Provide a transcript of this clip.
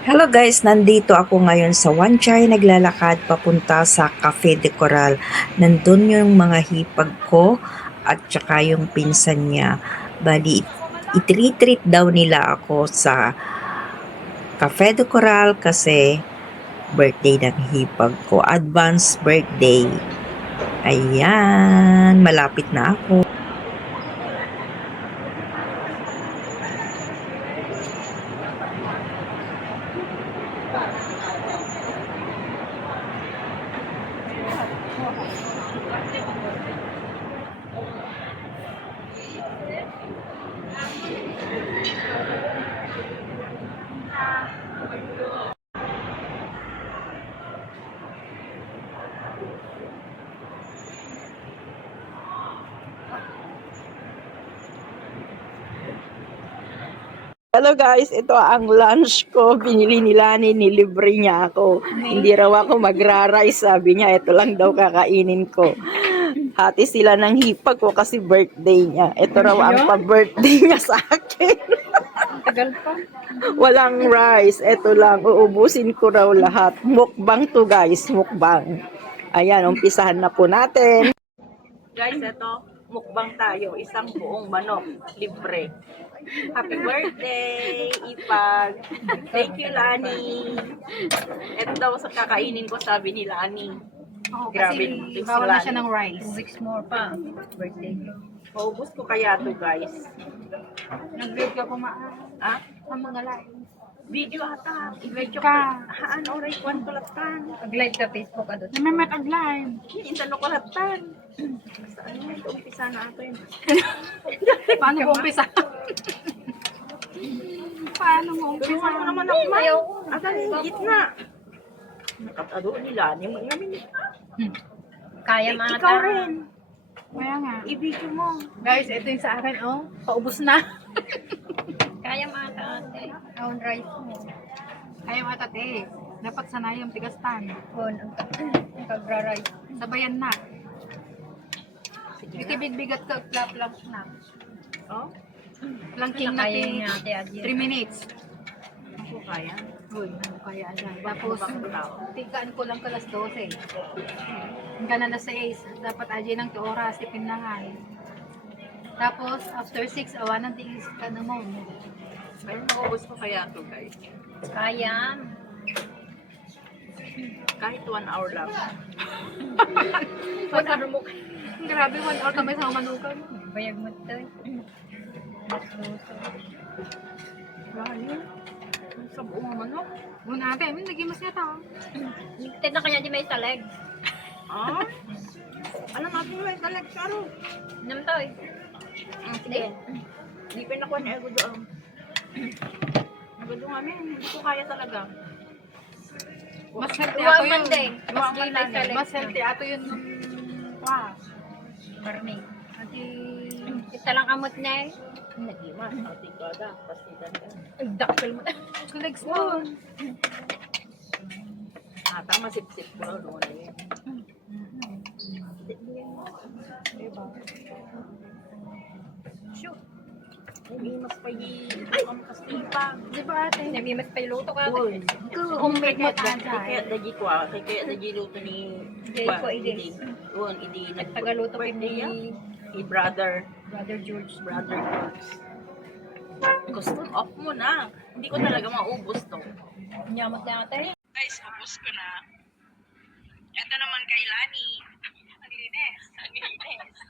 Hello guys, nandito ako ngayon sa Wanchay, naglalakad papunta sa Cafe de Coral. Nandun yung mga hipag ko at saka yung pinsan niya. Bali, itreat daw nila ako sa Cafe de Coral kasi birthday ng hipag ko. Advance birthday. Ayan, malapit na ako. Hello guys, ito ang lunch ko. Binili nila nilibre niya ako. Hindi raw ako magra-rice, sabi niya. Ito lang daw kakainin ko. Hati sila ng hipag ko kasi birthday niya. Ito raw ang pa-birthday niya sa akin. Tagal pa. Walang rice. Ito lang, uubusin ko raw lahat. Mukbang to guys, mukbang. Ayan, umpisahan na po natin. Guys, ito, mukbang tayo. Isang buong manok, libre. Happy birthday, Ipag. Thank you, Lani. Ito daw sa kakainin ko, sabi ni Lani. Oo, Grabe, kasi tips bawal ni na Lani. siya ng rice. 2 weeks more pa. Birthday. Maubos ko kaya to guys. Nag-grade ka kumaan. Ah? Ang mga live. Video ata. Video Video ka. ka. Haan, oray, kwan kulatan. Pag-live ka Facebook ka doon. Naman mag-live. Intano kulatan. Saan mo ito? Umpisa na ako yun. Paano mo umpisa? Paano mo umpisa? Tulungan mo naman ako, ma. Atal, gitna. Nakatado ni Lani. Ngamin, Kaya mga ikaw rin. Kaya nga. I-video mo. Guys, ito yung sa akin, oh. Paubos na. Kaya mga ate. Own rice mo. Kaya mga ate. Dapat sanay yung tigastan. Oo, nagkagra-rice. Sabayan na. Bitibig-bigat ka, plap-plap na. Oh? Langking natin 3 minutes. Ako kaya. Uy, ano kaya dyan. Tapos, Bakit? tigaan ko lang kalas 12. Hanggang alas 6. Dapat ajay ng 2 oras, tipinangan. Tapos, after 6, awanan tiis ka na mo. Ayun, maubos ko kaya to guys. Kaya. Kahit 1 hour lang. Pag mo. Grabe, 1 hour kami sa manukan. Bayag mo ito. Grabe. Sa buong manok. Una ate, may naging mas niya tao. Ligtad na kanya di may talag. Ah? Alam natin mo yung talag karo. Nam to eh. Sige. Hindi pa nakuha ni Ego doon. Ego doon kami. Hindi ko kaya talaga. Mas healthy Tuwa ato man yun. din. Mas gilay talag. Mas healthy ato yun nung Karne. Ati, Kita lang amot na eh. Nagimas. Ating kada. Pasidan ka. Ay, dakpil mo. legs mo. Ata masip-sip ko lang doon na yun. Diba? Shoot. Hindi mas pa ay ang kastipang. Di ba ate? Nabi mas pailuto ka. Uy. Homemade mo Kaya ata. daji ko ah. Kaya daji luto ni Jay ko, Idi. Uwan, idi. Tagaluto ko Birthday ni niya. Ni brother. Brother George. Brother George. Gusto, off mo na. Hindi ko talaga maubos to. Nyamot na ate. Guys, ubos ko na. Ito naman kay Lani. Ang linis. Ang linis.